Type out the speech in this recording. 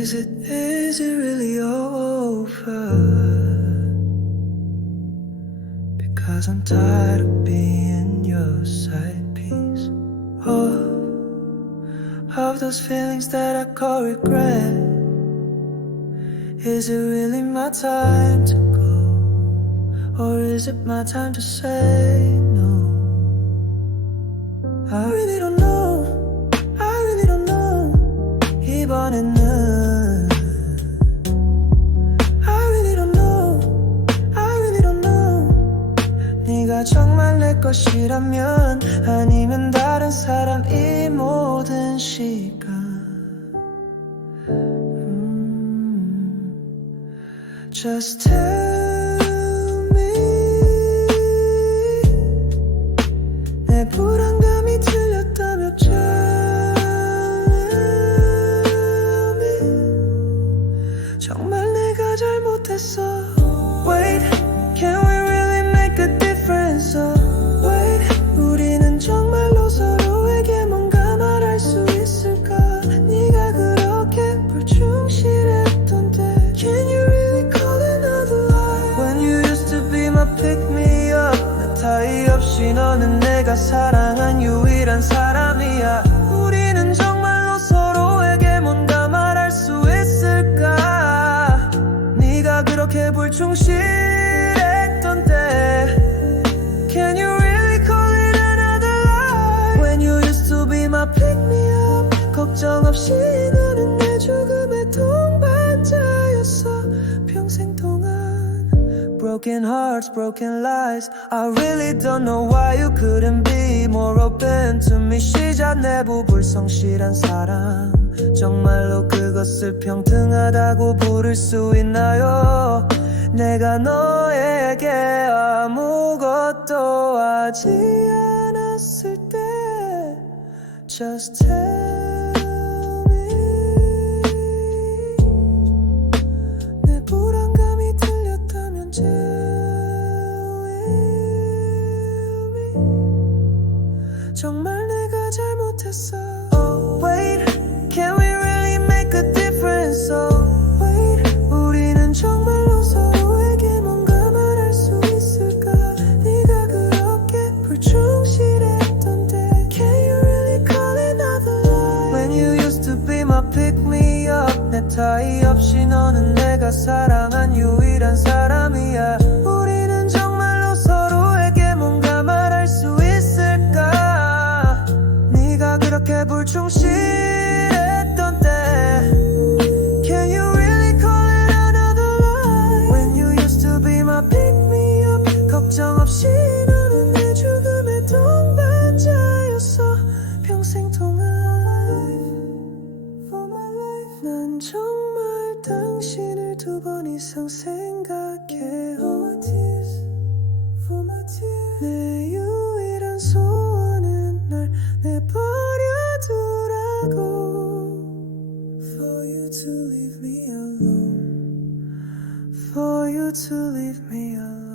Is it, is it really over? Because I'm tired of being your side piece. Oh, of those feelings that I call regret. Is it really my time to go? Or is it my time to say 내 것이라면 아니면 다른 사람 이 모든 시간. 음, Just tell to be my pick-me-up 내 타이 없이 너는 내가 사랑한 유일한 사람이야. 우리는 정말로 서로에게 뭔가 말할 수 있을까? 네가 그렇게 불충실 Broken hearts, broken lies I really don't know why you couldn't be more open to me 시작 내부 불성실한 사랑 정말로 그것을 평등하다고 부를 수 있나요 내가 너에게 아무것도 하지 않았을 때 Just tell 정말 내가 잘못했어 Oh wait Can we really make a difference Oh wait 우리는 정말로 서로에게 뭔가 말할 수 있을까 네가 그렇게 불충실했던데 Can you really call another lie When you used to be my pick-me-up 내 타이 없이 너는 내가 사랑한 유일한 사람이야 걱정 없이 너는 내 죽음의 동반자였어 평생 동안 For my life 난 정말 당신을 두 번 이상 생각해 Oh my tears For my tears 내 유일한 소원은 날 내버려두라고 For you to leave me alone For you to leave me alone